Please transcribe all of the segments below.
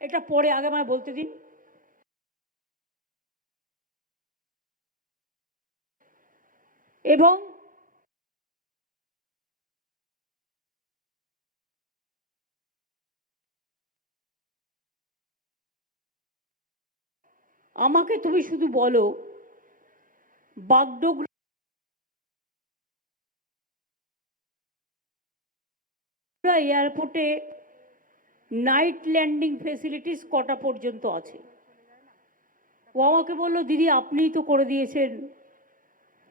এটা পরে আগে আমায় বলতে দিন। এবং আমাকে তুমি শুধু বলো বাগডোগরা এয়ারপোর্টে নাইট ল্যান্ডিং ফেসিলিটিস কটা পর্যন্ত আছে। ও আমাকে বললো দিদি আপনিই তো করে দিয়েছেন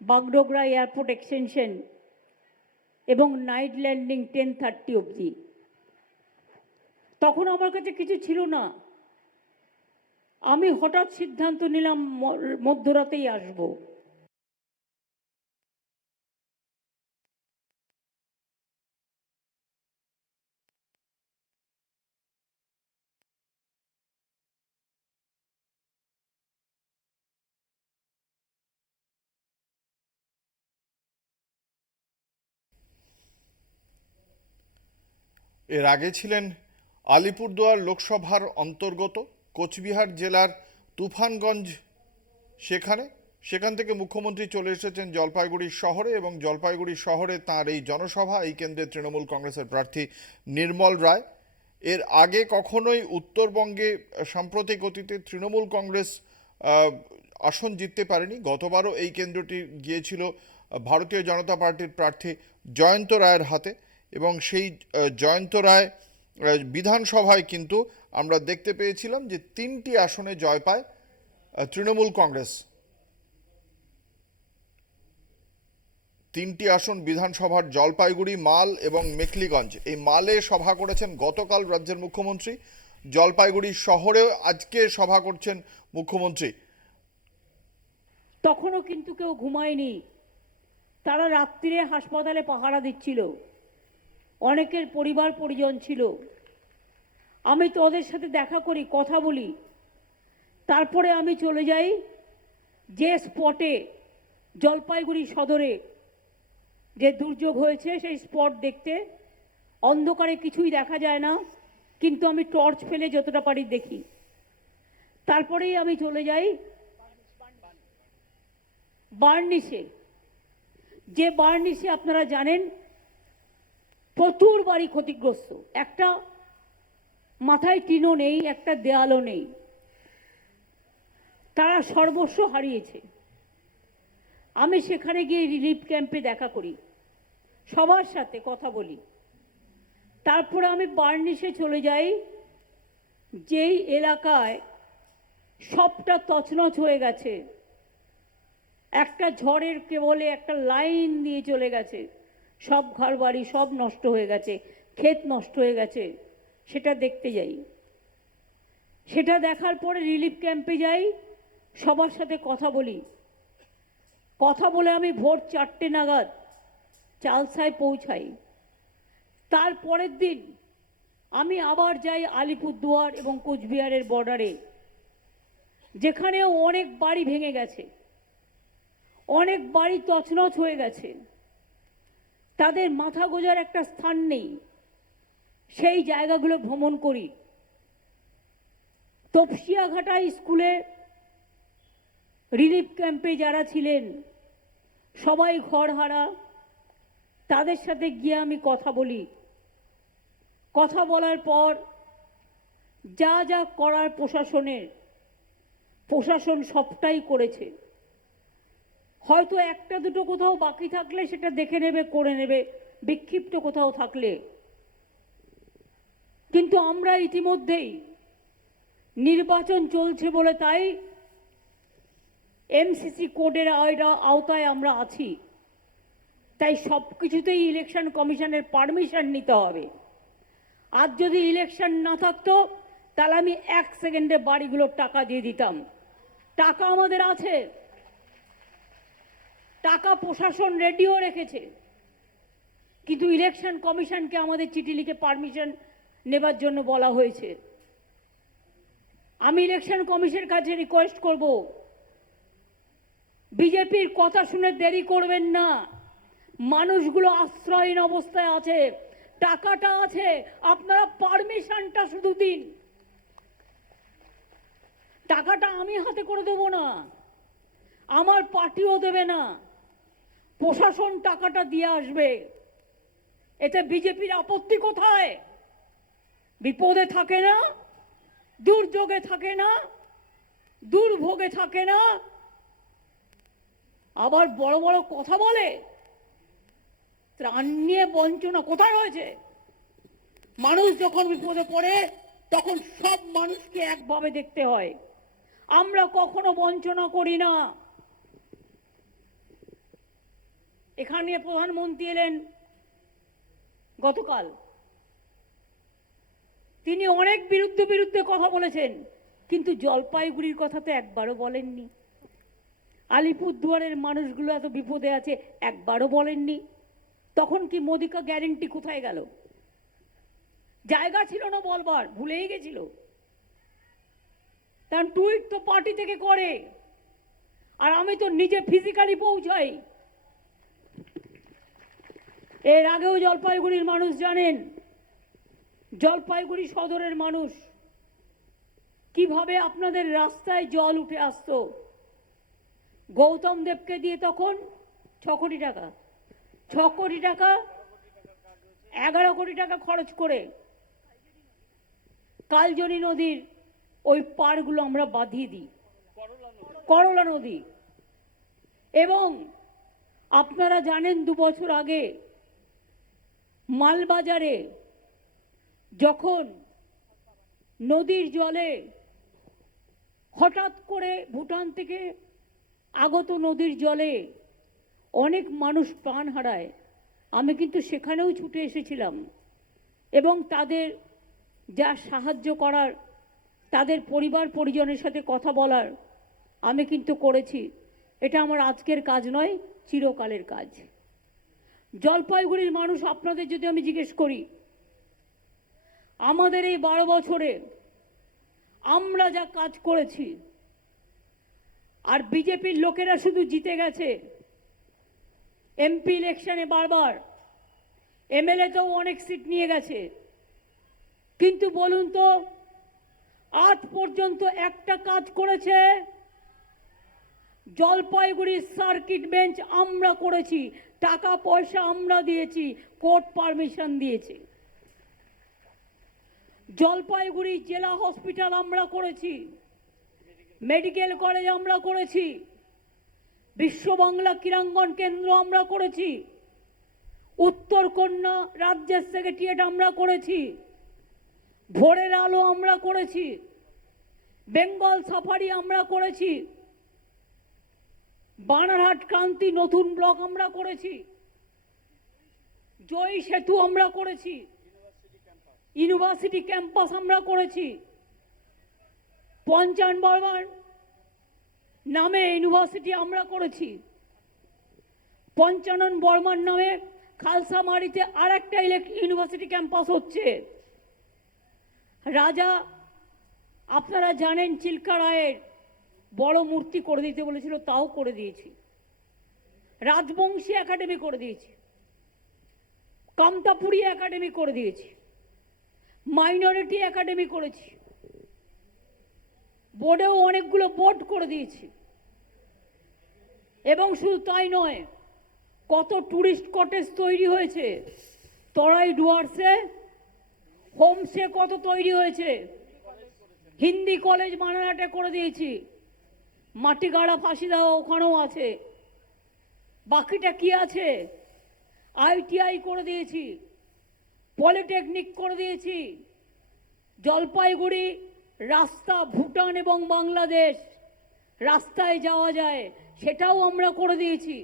বাগডোগরা এয়ারপোর্ট এক্সটেনশন এবং নাইট ল্যান্ডিং 10:30 অবধি। তখন আমার কাছে কিছু ছিল না, আমি হঠাৎ সিদ্ধান্ত নিলাম মধ্যরাতেই আসব। এর আগে ছিলেন আলিপুরদুয়ার লোকসভার অন্তর্গত কোচবিহার জেলার তুফানগঞ্জ, সেখান থেকে মুখ্যমন্ত্রী চলে এসেছেন জলপাইগুড়ি শহরে, এবং জলপাইগুড়ি শহরে তাঁর এই জনসভা, এই কেন্দ্রে তৃণমূল কংগ্রেসের প্রার্থী নির্মল রায়। এর আগে কখনোই উত্তরবঙ্গে সাম্প্রতিক অতীতে তৃণমূল কংগ্রেস আসন জিততে পারেনি। গতবারও এই কেন্দ্রটি গিয়েছিল ভারতীয় জনতা পার্টির প্রার্থী জয়ন্ত রায়ের হাতে, এবং সেই জয়ন্ত রায় বিধানসভায় কিন্তু আমরা দেখতে পেয়েছিলাম যে 3টি আসনে জয় পায় তৃণমূল কংগ্রেস। 3টি আসন বিধানসভার জলপাইগুড়ি, মাল এবং মেখলিগঞ্জ। এই মালে সভা করেছেন গতকাল রাজ্যের মুখ্যমন্ত্রী, জলপাইগুড়ি শহরেও আজকে সভা করছেন মুখ্যমন্ত্রী। তখনও কিন্তু কেউ ঘুমায়নি, তারা রাত্রিরে হাসপাতালে পাহারা দিচ্ছিল, অনেকের পরিবার পরিজন ছিল। আমি তো ওদের সাথে দেখা করি, কথা বলি, তারপরে আমি চলে যাই যে স্পটে জলপাইগুড়ি সদরে যে দুর্যোগ হয়েছে সেই স্পট দেখতে। অন্ধকারে কিছুই দেখা যায় না, কিন্তু আমি টর্চ ফেলে যতটা পারি দেখি। তারপরেই আমি চলে যাই বার্নিশে, যে বার্নিশে আপনারা জানেন প্রচুর বাড়ি ক্ষতিগ্রস্ত, একটা মাথায় টিনও নেই, একটা দেয়ালও নেই, তারা সর্বস্ব হারিয়েছে। আমি সেখানে গিয়ে রিলিফ ক্যাম্পে দেখা করি, সবার সাথে কথা বলি। তারপরে আমি বার্নিশে চলে যাই, যেই এলাকায় সবটা তছনছ হয়ে গেছে, একটা ঝড়ের কেবলে একটা লাইন দিয়ে চলে গেছে, সব ঘরবাড়ি সব নষ্ট হয়ে গেছে, ক্ষেত নষ্ট হয়ে গেছে, সেটা দেখতে যাই। সেটা দেখার পরে রিলিফ ক্যাম্পে যাই, সবার সাথে কথা বলি। কথা বলে আমি ভোর 4টে নাগাদ চালসায় পৌঁছাই। তার পরের দিন আমি আবার যাই আলিপুরদুয়ার এবং কোচবিহারের বর্ডারে, যেখানেও অনেক বাড়ি ভেঙে গেছে, অনেক বাড়ি তছনছ হয়ে গেছে, তাদের মাথা গোজার একটা স্থান নেই। সেই জায়গাগুলো ভ্রমণ করি। তপসিয়াঘাটা স্কুলে রিলিফ ক্যাম্পে যারা ছিলেন সবাই ঘরহারা, তাদের সাথে গিয়ে আমি কথা বলি। কথা বলার পর যা যা করার প্রশাসন সবটাই করেছে। হয়তো একটা দুটো কোথাও বাকি থাকলে সেটা দেখে নেবে, করে নেবে, বিক্ষিপ্ত কোথাও থাকলে। কিন্তু আমরা ইতিমধ্যেই নির্বাচন চলছে বলে তাই এমসিসি কোডের আওতায় আমরা আছি, তাই সব কিছুতেই ইলেকশন কমিশনের পারমিশন নিতে হবে। আর যদি ইলেকশন না থাকতো তাহলে আমি 1 সেকেন্ডে বাড়িগুলোর টাকা দিয়ে দিতাম। টাকা আমাদের আছে, টাকা প্রশাসন রেডিও রেখেছে, কিন্তু ইলেকশন কমিশনকে আমাদের চিঠি লিখে পারমিশন নেবার জন্য বলা হয়েছে। আমি ইলেকশন কমিশনের কাছে রিকোয়েস্ট করব, বিজেপির কথা শুনে দেরি করবেন না। মানুষগুলো আশ্রয়হীন অবস্থায় আছে, টাকাটা আছে, আপনারা পারমিশনটা শুধু দিন। টাকাটা আমি হাতে করে দেবো না, আমার পার্টিও দেবে না, প্রশাসন টাকাটা দিয়ে আসবে। এতে বিজেপির আপত্তি কোথায়? বিপদে থাকে না, দুর্যোগে থাকে না, দুর্ভোগে থাকে না, আবার বড় বড় কথা বলে। ত্রাণ নিয়ে বঞ্চনা কোথায় হয়েছে? মানুষ যখন বিপদে পড়ে তখন সব মানুষকে একভাবে দেখতে হয়। আমরা কখনো বঞ্চনা করি না। এখানে প্রধানমন্ত্রী এলেন গতকাল, তিনি অনেক বিরুদ্ধে কথা বলেছেন, কিন্তু জলপাইগুড়ির কথা তো একবারও বলেননি। আলিপুরদুয়ারের মানুষগুলো এত বিপদে আছে, একবারও বলেননি। তখন কি মোদি কা গ্যারেন্টি কোথায় গেল? জায়গা ছিল না বলবার, ভুলেই গেছিল। কারণ টুইট তো পার্টি থেকে করে, আর আমি তো নিজে ফিজিক্যালি পৌঁছাই। এর আগেও জলপাইগুড়ির মানুষ জানেন, জলপাইগুড়ি সদরের মানুষ কিভাবে আপনাদের রাস্তায় জল উঠে আসতো। গৌতম দেবকে দিয়ে তখন 6 কোটি টাকা 11 কোটি টাকা খরচ করে কালজনি নদীর ওই পাড়গুলো আমরা বাঁধিয়ে দিই, করলা নদী। এবং আপনারা জানেন 2 বছর আগে মালবাজারে যখন নদীর জলে হঠাৎ করে ভুটান থেকে আগত নদীর জলে অনেক মানুষ প্রাণ হারায়, আমি কিন্তু সেখানেও ছুটে এসেছিলাম এবং তাদের যা সাহায্য করার, তাদের পরিবার পরিজনের সাথে কথা বলার আমি কিন্তু করেছি। এটা আমার আজকের কাজ নয়, চিরকালের কাজ। জলপাইগুড়ির মানুষ, আপনাদের যদি আমি জিজ্ঞেস করি, আমাদের এই 12 বছরে আমরা যা কাজ করেছি, আর বিজেপির লোকেরা শুধু জিতে গেছে, এমপি ইলেকশনে বারবার, এমএলএতেও অনেক সিট নিয়ে গেছে, কিন্তু বলুন তো আজ পর্যন্ত একটা কাজ করেছে? জলপাইগুড়ির সার্কিট বেঞ্চ আমরা করেছি, টাকা পয়সা আমরা দিয়েছি, কোর্ট পারমিশন দিয়েছি। জলপাইগুড়ি জেলা হসপিটাল আমরা করেছি, মেডিকেল কলেজ আমরা করেছি, বিশ্ব বাংলা ক্রীড়াঙ্গন কেন্দ্র আমরা করেছি, উত্তরকন্যা রাজ্যের সেক্রেটারিয়েট আমরা করেছি, ভোরের আলো আমরা করেছি, বেঙ্গল সাফারি আমরা করেছি, বানারহাট ক্রান্তি নতুন ব্লক আমরা করেছি, জয় সেতু আমরা করেছি, ইউনিভার্সিটি ক্যাম্পাস আমরা করেছি, পঞ্চান বর্মন নামে ইউনিভার্সিটি আমরা করেছি, পঞ্চানন বর্মন নামে খালসামারিতে আরেকটা ইউনিভার্সিটি ক্যাম্পাস হচ্ছে। রাজা, আপনারা জানেন, চিল্কা রায়ের বড় মূর্তি করে দিতে বলেছিল, তাও করে দিয়েছি। রাজবংশী একাডেমি করে দিয়েছি, কামতাপুরী একাডেমি করে দিয়েছি, মাইনরিটি একাডেমি করেছি, বোর্ডেও অনেকগুলো বোর্ড করে দিয়েছি। এবং শুধু তাই নয়, কত টুরিস্ট কটেজ তৈরি হয়েছে, তরাই ডুয়ার্সে হোমস্টে কত তৈরি হয়েছে, হিন্দি কলেজ বানারহাটে করে দিয়েছি, মাটিগাড়া ফাঁসি দেওয়া ওখানেও আছে, বাকিটা কি আছে? আইটিআই করে দিয়েছি, পলিটেকনিক করে দিয়েছি, জলপাইগুড়ি রাস্তা ভুটান এবং বাংলাদেশ রাস্তায় যাওয়া যায় সেটাও আমরা করে দিয়েছি।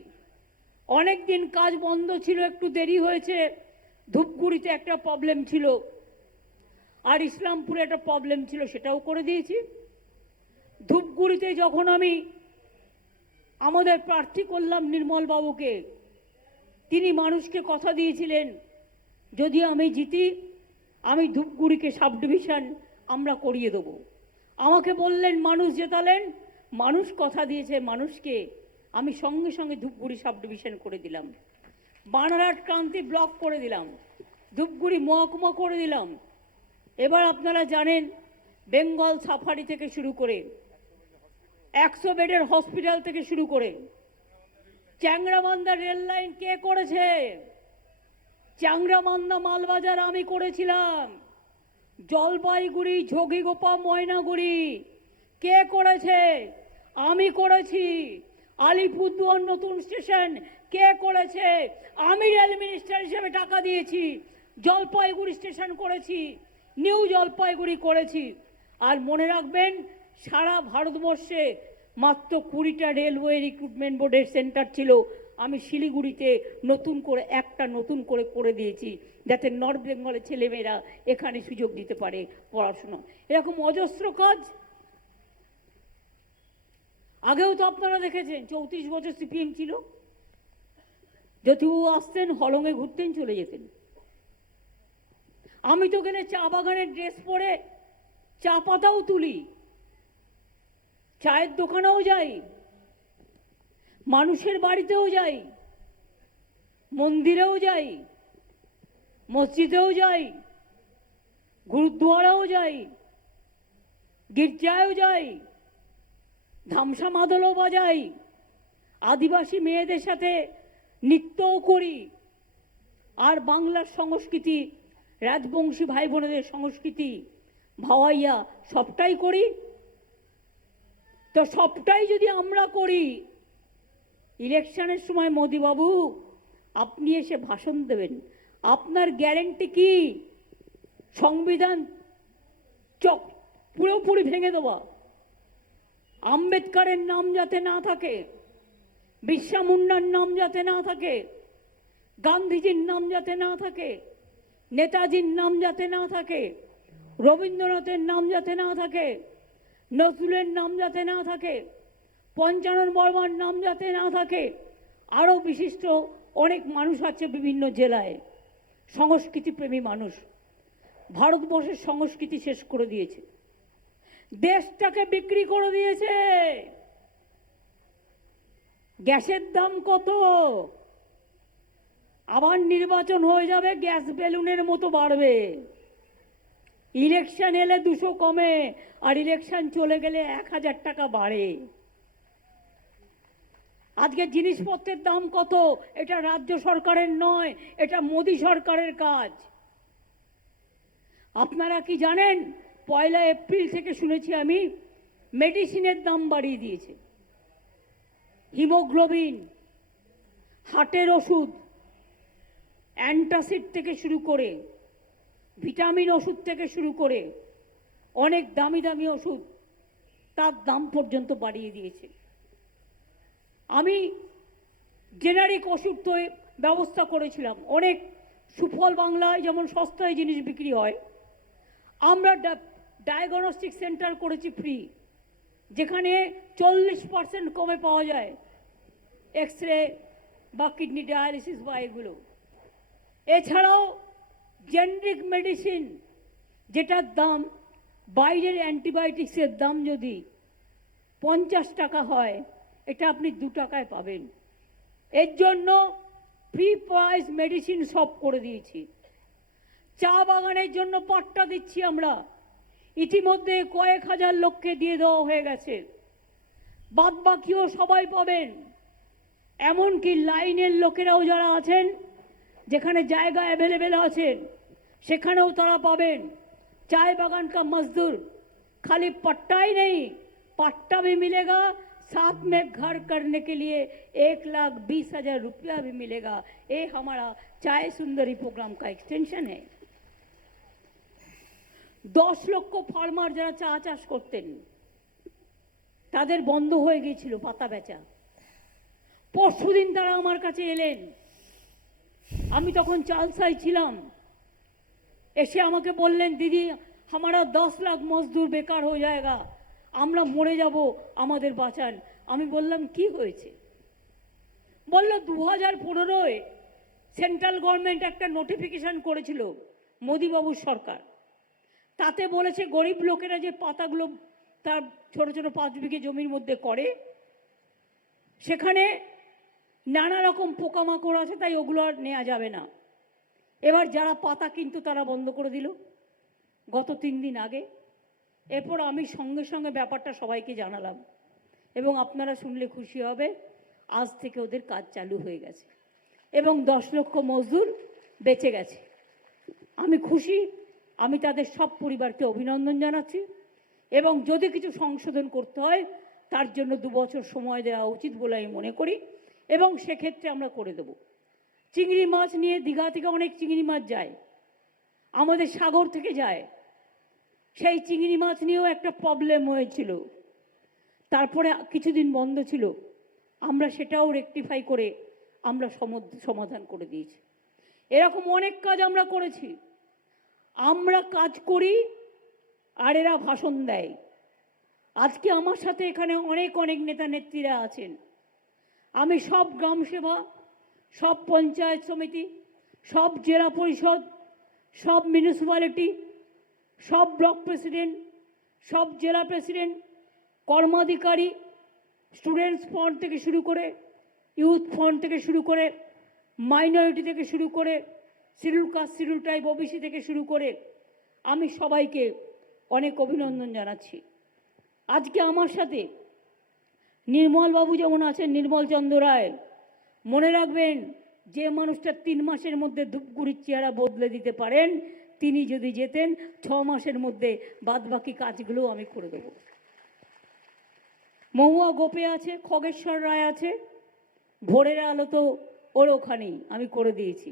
অনেক দিন কাজ বন্ধ ছিল, একটু দেরি হয়েছে, ধূপগুড়িতে একটা প্রবলেম ছিল আর ইসলামপুরে একটা প্রবলেম ছিল, সেটাও করে দিয়েছি। ধূপগুড়িতে যখন আমি আমাদের প্রার্থী করলাম নির্মল বাবুকে, তিনি মানুষকে কথা দিয়েছিলেন যদি আমি জিতি আমি ধূপগুড়িকে সাব ডিভিশন আমরা করিয়ে দেব। আমাকে বললেন, মানুষ জেতালেন, মানুষ কথা দিয়েছে মানুষকে, আমি সঙ্গে সঙ্গে ধূপগুড়ি সাব ডিভিশন করে দিলাম, বানারহাট ক্রান্তি ব্লক করে দিলাম, ধূপগুড়ি মহকুমা করে দিলাম। এবার আপনারা জানেন বেঙ্গল সাফারি থেকে শুরু করে 100 বেডের হসপিটাল থেকে শুরু করে চ্যাংড়াবান্ধা রেল লাইন কে করেছে? চ্যাংড়াবান্ধা মালবাজার আমি করেছিলাম। জলপাইগুড়ি ঝগিগোপা ময়নাগুড়ি কে করেছে? আমি করেছি। আলিপুরদুয়ার নতুন স্টেশন কে করেছে? আমি রেল মিনিস্টার হিসেবে টাকা দিয়েছি। জলপাইগুড়ি স্টেশন করেছি, নিউ জলপাইগুড়ি করেছি। আর মনে রাখবেন, সারা ভারতবর্ষে মাত্র 20টা রেলওয়ে রিক্রুটমেন্ট বোর্ডের সেন্টার ছিল। আমি শিলিগুড়িতে নতুন করে করে দিয়েছি, যাতে নর্থ বেঙ্গলের ছেলেমেয়েরা এখানে সুযোগ দিতে পারে পড়াশুনো। এরকম অজস্র কাজ আগেও তো আপনারা দেখেছেন। 34 বছর সিপিএম ছিল, জ্যোতিবাবু আসতেন, হলঙে ঘুরতেন, চলে যেতেন। আমি তো গেলে চা বাগানের ড্রেস পরে চা পাতাও তুলি, চায়ের দোকানেও যাই, মানুষের বাড়িতেও যাই, মন্দিরেও যাই, মসজিদেও যাই, গুরুদ্বারাও যাই, গির্জায়ও যাই, ধামসা মাদলও বাজাই, আদিবাসী মেয়েদের সাথে নৃত্যও করি। আর বাংলার সংস্কৃতি, রাজবংশী ভাই বোনেদের সংস্কৃতি, ভাওয়াইয়া, সবটাই করি। তো সবটাই যদি আমরা করি, ইলেকশনের সময় মোদিবাবু আপনি এসে ভাষণ দেবেন, আপনার গ্যারেন্টি কি সংবিধান পুরোপুরি ভেঙে দেওয়া? আম্বেদকরের নাম যাতে না থাকে, বিরসা মুন্ডার নাম যাতে না থাকে, গান্ধীজির নাম যাতে না থাকে, নেতাজির নাম যাতে না থাকে, রবীন্দ্রনাথের নাম যাতে না থাকে, নজরুলের নাম যাতে না থাকে, পঞ্চানন বর্মার নাম যাতে না থাকে। আরও বিশিষ্ট অনেক মানুষ আছে বিভিন্ন জেলায়, সংস্কৃতিপ্রেমী মানুষ। ভারতবর্ষের সংস্কৃতি শেষ করে দিয়েছে, দেশটাকে বিক্রি করে দিয়েছে। গ্যাসের দাম কত? আবার নির্বাচন হয়ে যাবে, গ্যাস বেলুনের মতো বাড়বে। ইলেকশন এলে 200 কমে, আর ইলেকশন চলে গেলে 1000 টাকা বাড়ে। আজকে জিনিসপত্রের দাম কত? এটা রাজ্য সরকারের নয়, এটা মোদী সরকারের কাজ। আপনারা কি জানেন, 1 এপ্রিল থেকে শুনেছি আমি, মেডিসিনের দাম বাড়িয়ে দিয়েছে। হিমোগ্লোবিন, হার্টের ওষুধ, অ্যান্টাসিড থেকে শুরু করে, ভিটামিন ওষুধ থেকে শুরু করে অনেক দামি দামি ওষুধ, তার দাম পর্যন্ত বাড়িয়ে দিয়েছে। আমি জেনারিক ওষুধ তো ব্যবস্থা করেছিলাম, অনেক সুফল বাংলায় যেমন সস্তায় জিনিস বিক্রি হয়, আমরা ডায়াগনস্টিক সেন্টার করেছি ফ্রি, যেখানে 40% কমে পাওয়া যায় এক্স রে বা কিডনি ডায়ালিসিস বা এগুলো। এছাড়াও জেনারিক মেডিসিন, যেটার দাম বাইরের অ্যান্টিবায়োটিক্সের দাম যদি 50 টাকা হয়, এটা আপনি 2 টাকায় পাবেন। এর জন্য ফ্রি প্রাইস মেডিসিন সব করে দিয়েছি। চা বাগানের জন্য পাট্টা দিচ্ছি আমরা, ইতিমধ্যে কয়েক হাজার লোককে দিয়ে দেওয়া হয়ে গেছে, বাদ বাকিও সবাই পাবেন। এমনকি লাইনের লোকেরাও যারা আছেন, যেখানে জায়গা অ্যাভেলেবেল আছেন, সেখানেও তারা পাবেন। चाय बागान का मजदूर खाली पट्टा ही नहीं, पट्टा भी मिलेगा, साथ में घर करने के लिए 1,20,000 रुपया भी मिलेगा। ये हमारा चाय सुंदरी प्रोग्राम का एक्सटेंशन है। 10 লক্ষ ফার্মার যারা চা চাষ করতেন, তাদের বন্ধ হয়ে গিয়েছিল পাতা বেচা। পরশুদিন তারা আমার কাছে এলেন, আমি তখন চালসাই ছিলাম। এসে আমাকে বললেন, দিদি हमारा 10 লাখ মজদুর বেকার হয়ে যায়গা, আমরা মরে যাব, আমাদের বাঁচান। আমি বললাম কি হয়েছে? বলল 2015-এ সেন্ট্রাল গভর্নমেন্ট একটা নোটিফিকেশন করেছিল, মোদিবাবুর সরকার, তাতে বলেছে গরিব লোকেরা যে পাতাগুলো তার ছোট ছোট 5 বিঘে জমির মধ্যে করে, সেখানে নানা রকম পোকামাকড় আছে, তাই ওগুলো আর নেওয়া যাবে না। এবার যারা পাতা কিনতো তারা বন্ধ করে দিল গত 3 দিন আগে। এরপর আমি সঙ্গে সঙ্গে ব্যাপারটা সবাইকে জানালাম, এবং আপনারা শুনলে খুশি হবে, আজ থেকে ওদের কাজ চালু হয়ে গেছে এবং 10 লক্ষ মজদুর বেঁচে গেছে। আমি খুশি, আমি তাদের সব পরিবারকে অভিনন্দন জানাচ্ছি এবং যদি কিছু সংশোধন করতে হয় তার জন্য 2 বছর সময় দেওয়া উচিত বলে আমি মনে করি এবং সেক্ষেত্রে আমরা করে দেব। চিংড়ি মাছ নিয়ে দীঘা থেকে অনেক চিংড়ি মাছ যায়, আমাদের সাগর থেকে যায়, সেই চিংড়ি মাছ নিয়েও একটা প্রবলেম হয়েছিল, তারপরে কিছুদিন বন্ধ ছিল, আমরা সেটাও রেকটিফাই করে আমরা সমাধান করে দিয়েছি। এরকম অনেক কাজ আমরা করেছি। আমরা কাজ করি আর এরা ভাষণ দেয়। আজকে আমার সাথে এখানে অনেক অনেক নেতা নেত্রীরা আছেন। আমি সব গ্রাম সেবা, সব পঞ্চায়েত সমিতি, সব জেলা পরিষদ, সব মিউনিসিপ্যালিটি, সব ব্লক প্রেসিডেন্ট, সব জেলা প্রেসিডেন্ট, কর্মাধিকারী, স্টুডেন্টস ফান্ড থেকে শুরু করে, ইউথ ফান্ড থেকে শুরু করে, মাইনরিটি থেকে শুরু করে, schedule caste schedule tribe OBC থেকে শুরু করে আমি সবাইকে অনেক অভিনন্দন জানাচ্ছি। আজকে আমার সাথে নির্মলবাবু যেমন আছেন, নির্মল চন্দ্র রায়, মনে রাখবেন যে মানুষটা 3 মাসের মধ্যে ধূপগুড়ির চেহারা বদলে দিতে পারেন, তিনি যদি যেতেন 6 মাসের মধ্যে বাদবাকি কাজগুলো আমি করে দেব। মহুয়া গোপে আছে, খগেশ্বর রায় আছে, ভোরের আলো তো ওর ওখানেই আমি করে দিয়েছি।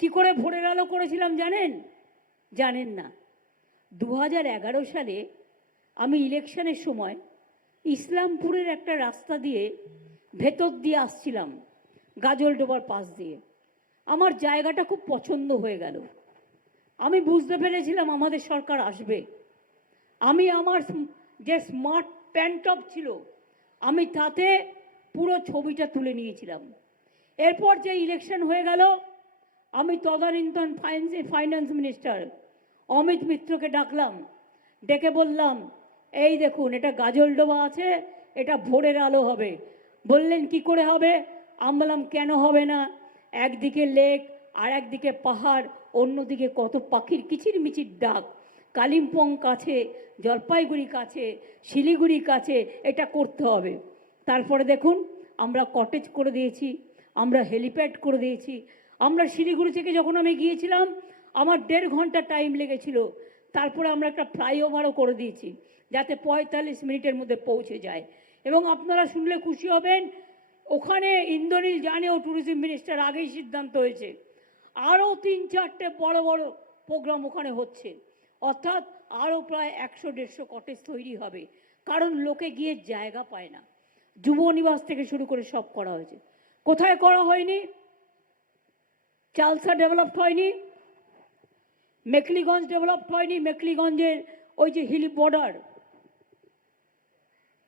কি করে ভোরের আলো করেছিলাম জানেন? জানেন না। 2011 সালে আমি ইলেকশনের সময় ইসলামপুরের একটা রাস্তা দিয়ে ভেতর দিয়ে আসছিলাম, গাজলডোবার পাশ দিয়ে। আমার জায়গাটা খুব পছন্দ হয়ে গেল। আমি বুঝতে পেরেছিলাম আমাদের সরকার আসবে। আমি আমার যে স্মার্ট প্যান্টপ ছিল আমি তাতে পুরো ছবিটা তুলে নিয়েছিলাম। এরপর যে ইলেকশন হয়ে গেল, আমি তদানীন্তন ফাইন্যান্স মিনিস্টার অমিত মিত্রকে ডাকলাম, ডেকে বললাম, এই দেখুন এটা গাজলডোবা আছে, এটা ভোরের আলো হবে। বললেন কি করে হবে? আমি বললাম কেন হবে না, একদিকে লেক আর একদিকে পাহাড়, অন্যদিকে কত পাখির কিচিরমিচির ডাক, কালিম্পং কাছে, জলপাইগুড়ি কাছে, শিলিগুড়ি কাছে, এটা করতে হবে। তারপরে দেখুন আমরা কটেজ করে দিয়েছি, আমরা হেলিপ্যাড করে দিয়েছি। আমরা শিলিগুড়ি থেকে যখন আমি গিয়েছিলাম আমার 1.5 ঘন্টা টাইম লেগেছিল, তারপরে আমরা একটা ফ্লাইওভারও করে দিয়েছি যাতে 45 মিনিটের মধ্যে পৌঁছে যায়। এবং আপনারা শুনলে খুশি হবেন, ওখানে ইন্দ্রনীল জানেও, ট্যুরিজম মিনিস্টার, আগেই সিদ্ধান্ত হয়েছে আরও 3-4টে বড় বড় প্রোগ্রাম ওখানে হচ্ছে, অর্থাৎ আরও প্রায় 100-150 কটেজ তৈরি হবে, কারণ লোকে গিয়ে জায়গা পায় না। যুব নিবাস থেকে শুরু করে সব করা হয়েছে। কোথায় করা হয়নি? চালসা ডেভেলপড হয়নি, মেখলিগঞ্জ ডেভেলপড হয়নি, মেখলিগঞ্জের ওই যে হিল বর্ডার,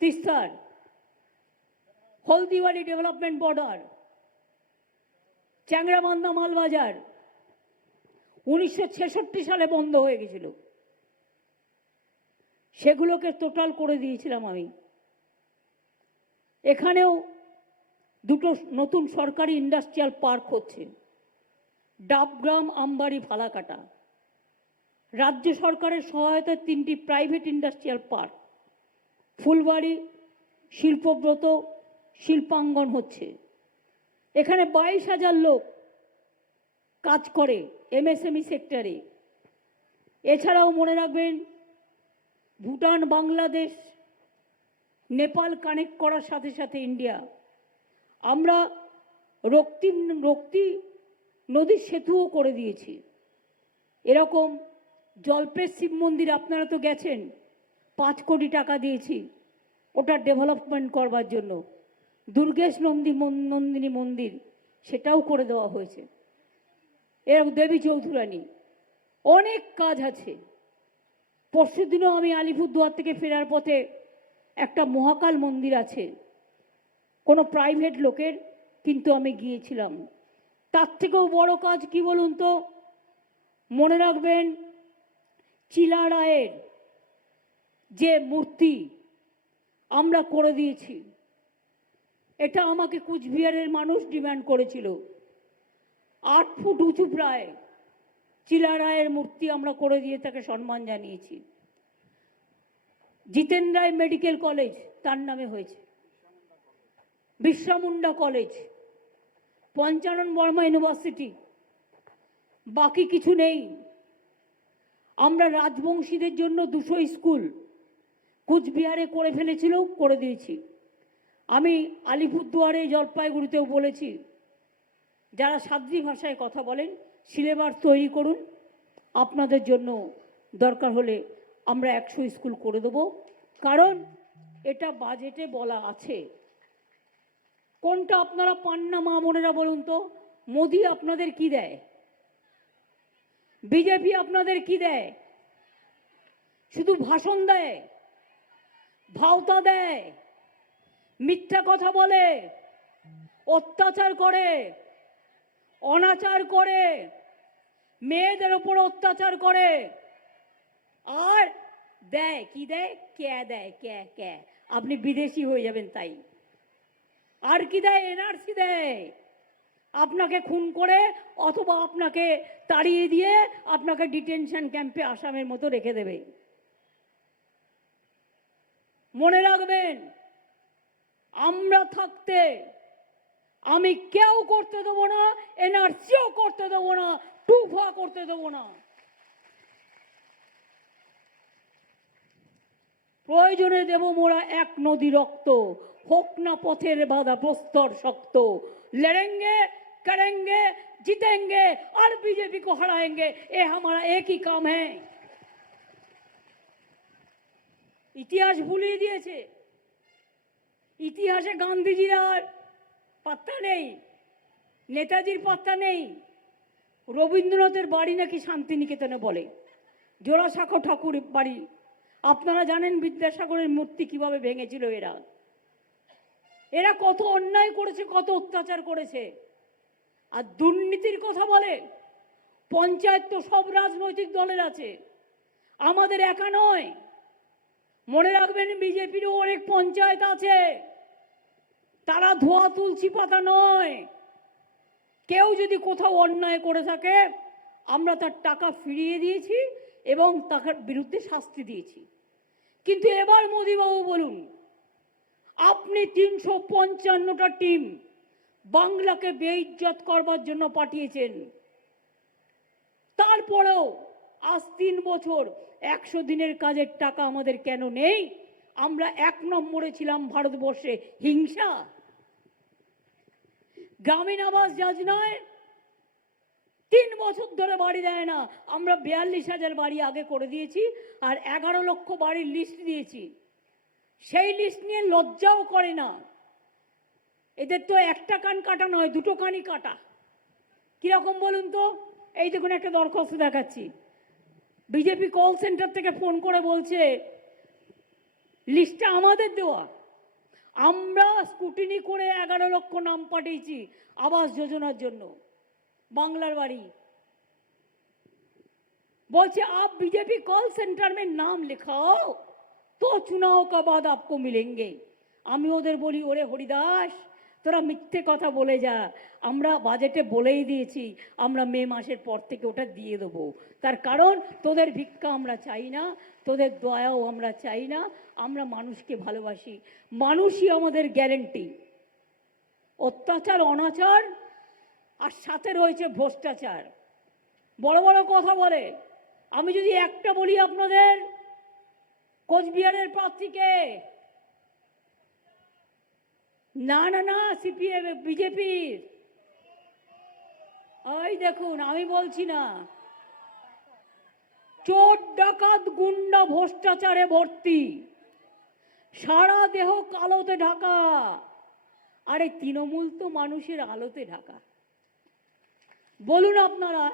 তিস্তার, হলদিবাড়ি ডেভেলপমেন্ট বর্ডার, চ্যাংরাবান্ধা মালবাজার 1966 সালে বন্ধ হয়ে গেছিল, সেগুলোকে টোটাল করে দিয়েছিলাম আমি। এখানেও 2টো নতুন সরকারি ইন্ডাস্ট্রিয়াল পার্ক হচ্ছে, ডাবগ্রাম, আমবাড়ি, ফালাকাটা। রাজ্য সরকারের সহায়তায় 3টি প্রাইভেট ইন্ডাস্ট্রিয়াল পার্ক, ফুলবাড়ি, শিল্পব্রত, শিল্পাঙ্গন হচ্ছে। এখানে 22,000 লোক কাজ করে এমএসএমই সেক্টরে। এছাড়াও মনে রাখবেন ভুটান, বাংলাদেশ, নেপাল কানেক্ট করার সাথে সাথে ইন্ডিয়া, আমরা রক্তি নদীর সেতুও করে দিয়েছি। এরকম জলপেশ শিব মন্দির আপনারা তো গেছেন, 5 কোটি টাকা দিয়েছি ওটা ডেভেলপমেন্ট করবার জন্য। দুর্গেশ নন্দিনী মন্দির সেটাও করে দেওয়া হয়েছে। এরকম দেবী চৌধুরানী, অনেক কাজ আছে। পরশুদিনও আমি আলিপুরদুয়ার থেকে ফেরার পথে একটা মহাকাল মন্দির আছে, কোনো প্রাইভেট লোকের, কিন্তু আমি গিয়েছিলাম। তার থেকেও বড় কাজ কি বলুন তো? মনে রাখবেন চিলা রায়ের যে মূর্তি আমরা করে দিয়েছি, এটা আমাকে কুচবিহারের মানুষ ডিমান্ড করেছিল। 8 ফুট উঁচু প্রায় চিলা রায়ের মূর্তি আমরা করে দিয়ে তাকে সম্মান জানিয়েছি। জিতেন রায় মেডিকেল কলেজ তার নামে হয়েছে। বিরসা মুন্ডা কলেজ, পঞ্চানন বর্মা ইউনিভার্সিটি, বাকি কিছু নেই। আমরা রাজবংশীদের জন্য 200 স্কুল কুচবিহারে করে ফেলেছিল, করে দিয়েছি। আমি আলিপুরদুয়ারে, জলপাইগুড়িতেও বলেছি, যারা সাদ্রি ভাষায় কথা বলেন সিলেবাস তৈরি করুন, আপনাদের জন্য দরকার হলে আমরা 100 স্কুল করে দেবো, কারণ এটা বাজেটে বলা আছে। কোনটা আপনারা পান না মা বোনেরা বলুন তো? মোদি আপনাদের কি দেয়? বিজেপি আপনাদের কি দেয়? শুধু ভাষণ দেয়, ভাওতা দেয়, মিথ্যা কথা বলে, অত্যাচার করে, অনাচার করে, মেয়েদের ওপর অত্যাচার করে, আর দেয় কি দেয়? ক্যা দেয়, ক্যা ক্যা। আপনি বিদেশি হয়ে যাবেন তাই। আর কি দেয়? এনআরসি দেয়, আপনাকে খুন করে অথবা আপনাকে তাড়িয়ে দিয়ে আপনাকে ডিটেনশন ক্যাম্পে আসামের মতো রেখে দেবে। মনে রাখবেন, আমরা থাকতে আমি কেউ করতে দেবো না, এনআরসিও করতে দেবো না, টুফা করতে দেবো না। প্রয়োজনে দেব মোরা 1 নদী রক্ত, হোক না পথের বাধা প্রস্তর শক্ত। লড়েंगे करेंगे जीतेंगे और बीजेपी को हराएंगे, ये हमारा एक ही काम है। ইতিহাস ভুলিয়ে দিয়েছে। ইতিহাসে গান্ধীজির আর পাত্তা নেই, নেতাজির পাত্তা নেই। রবীন্দ্রনাথের বাড়ি নাকি শান্তিনিকেতনে বলে, জোড়াসাঁকো ঠাকুর বাড়ি। আপনারা জানেন বিদ্যাসাগরের মূর্তি কিভাবে ভেঙেছিল এরা। এরা কত অন্যায় করেছে, কত অত্যাচার করেছে। আর দুর্নীতির কথা বলে, পঞ্চায়েত তো সব রাজনৈতিক দলের আছে, আমাদের একা নয়। মনে রাখবেন, বিজেপিরও অনেক পঞ্চায়েত আছে, তারা ধোয়া তুলসী পাতা নয়। কেউ যদি কোথাও অন্যায় করে থাকে, আমরা তার টাকা ফিরিয়ে দিয়েছি এবং তার বিরুদ্ধে শাস্তি দিয়েছি। কিন্তু এবার মোদিবাবু বলুন, আপনি 355টা টিম বাংলাকে বেইজ্জত করবার জন্য পাঠিয়েছেন, তারপরেও আজ 3 বছর 100 দিনের কাজের টাকা আমাদের কেন নেই? আমরা 1 নম্বরে ছিলাম ভারতবর্ষে। হিংসা। গ্রামীণ আবাস যোজনায় 3 বছর ধরে বাড়ি দেয় না, আমরা 42,000 বাড়ি আগে করে দিয়েছি, আর 11 লক্ষ বাড়ির লিস্ট দিয়েছি। সেই লিস্ট নিয়ে লজ্জাও করে না। এদের তো একটা কান কাটা নয়, 2টো কানই কাটা। কিরকম বলুন তো? এই দেখুন, একটা দরখাস্ত দেখাচ্ছি। বিজেপি কল সেন্টার থেকে ফোন করে বলছে লিস্টটা আমাদের দেওয়া, আমরা স্কুটিনি করে 11 লক্ষ নাম পাঠিয়েছি আবাস যোজনার জন্য, বাংলার বাড়ি। বলছে आप बीजेपी कॉल सेंटर में नाम लिखाओ तो चुनाव का बाद आपको मिलेंगे। আমি ওদের বলি, ওরে হরিদাস, তোরা মিথ্যে কথা বলে যা, আমরা বাজেটে বলেই দিয়েছি আমরা মে মাসের পর থেকে ওটা দিয়ে দেবো। তার কারণ তোদের ভিক্ষা আমরা চাই না, তোদের দয়াও আমরা চাই না, আমরা মানুষকে ভালোবাসি, মানুষই আমাদের গ্যারেন্টি। অত্যাচার, অনাচার আর সাথে রয়েছে ভ্রষ্টাচার। বড় বড় কথা বলে। আমি যদি একটা বলি আপনাদের, কোচবিহারের প্রার্থীকে, না না না সিপিএম বিজেপির, ওই দেখুন, আমি বলছি না, চোর ডাকাত গুন্ডা ভ্রষ্টাচারে ভর্তি, সারা দেহ কালোতে ঢাকা। আরে তৃণমূল তো মানুষের আলোতে ঢাকা। বলুন আপনারা,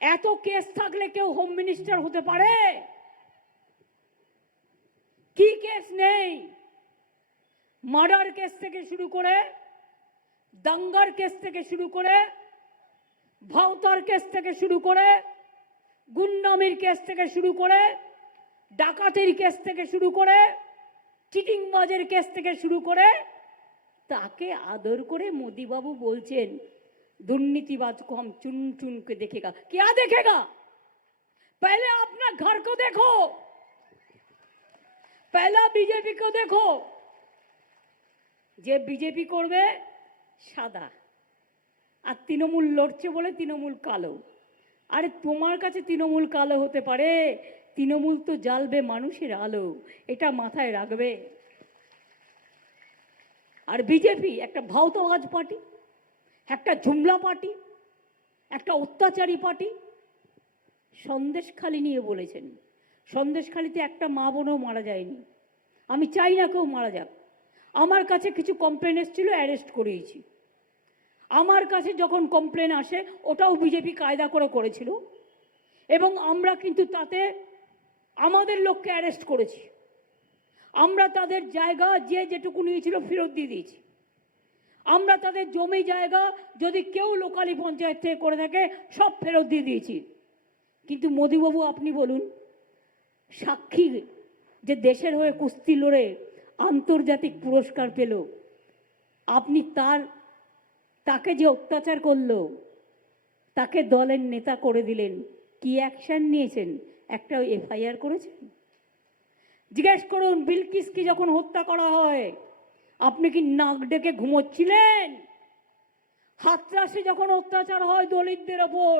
এত কেস থাকলে কেউ হোম মিনিস্টার হতে পারে? কি কেস নেই? মার্ডার কেস থেকে শুরু করে, দাঙ্গার কেস থেকে শুরু করে, ভাওতার কেস থেকে শুরু করে, গুন্ডামির কেস থেকে শুরু করে, ডাকাতির কেস থেকে শুরু করে, চিটিংবাজের কেস থেকে শুরু করে, তাকে আদর করে মোদিবাবু বলছেন दुर्नीतिबाज को हम चुन चुन के देखेगा। क्या देखेगा? पहले अपना घर को देखो, पहला बीजेपी को देखो। যে বিজেপি করবে সাদা, আর তৃণমূল লড়ছে বলে তৃণমূল কালো। আরে তোমার কাছে তৃণমূল কালো হতে পারে, তৃণমূল তো জ্বালবে মানুষের আলো, এটা মাথায় রাখবে। আর বিজেপি একটা ভাওতাবাজ পার্টি, একটা ঝুমলা পার্টি, একটা অত্যাচারী পার্টি। সন্দেশখালি নিয়ে বলেছেন, সন্দেশখালিতে একটা মা বোনও মারা যায়নি। আমি চাই না কেউ মারা যাক। আমার কাছে কিছু কমপ্লেন এসেছিল, অ্যারেস্ট করিয়েছি। আমার কাছে যখন কমপ্লেন আসে ওটাও বিজেপি কায়দা করে করেছিল, এবং আমরা কিন্তু তাতে আমাদের লোককে অ্যারেস্ট করেছি। আমরা তাদের জায়গা যে যেটুকু নিয়েছিল ফেরত দিয়ে দিয়েছি। আমরা তাদের জমি জায়গা যদি কেউ লোকালি পঞ্চায়েত থেকে করে থাকে সব ফেরত দিয়ে দিয়েছি। কিন্তু মোদিবাবু আপনি বলুন, সাক্ষী যে দেশের হয়ে কুস্তি লড়ে আন্তর্জাতিক পুরস্কার পেল, আপনি তাকে যে অত্যাচার করলো তাকে দলের নেতা করে দিলেন, কি অ্যাকশন নিয়েছেন? একটা এফআইআর করেছেন? জিজ্ঞেস করুন, বিলকিসকে যখন হত্যা করা হয় আপনি কি নাক ডেকে ঘুমোচ্ছিলেন? হাতরাসে যখন অত্যাচার হয় দলিতদের ওপর,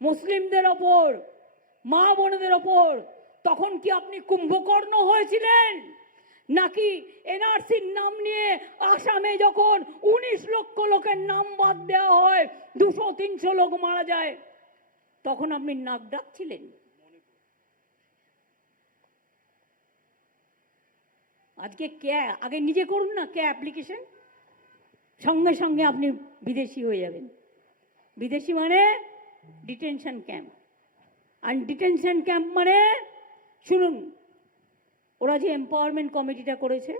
মুসলিমদের ওপর, মা বোনদের ওপর, তখন কি আপনি কুম্ভকর্ণ হয়েছিলেন? নাকি এনআরসির নাম নিয়ে আসামে যখন 19 লক্ষ লোকের নাম বাদ দেওয়া হয়, 200-300 লোক মারা যায়, তখন আপনি নাক ডাকছিলেন? আজকে কে, আগে নিজে করুন না কে অ্যাপ্লিকেশন, সঙ্গে সঙ্গে আপনি বিদেশি হয়ে যাবেন। বিদেশি মানে ডিটেনশন ক্যাম্প। আর ডিটেনশন ক্যাম্প মানে, শুনুন, ওরা যে এম্পাওয়ারমেন্ট কমিটিটা করেছে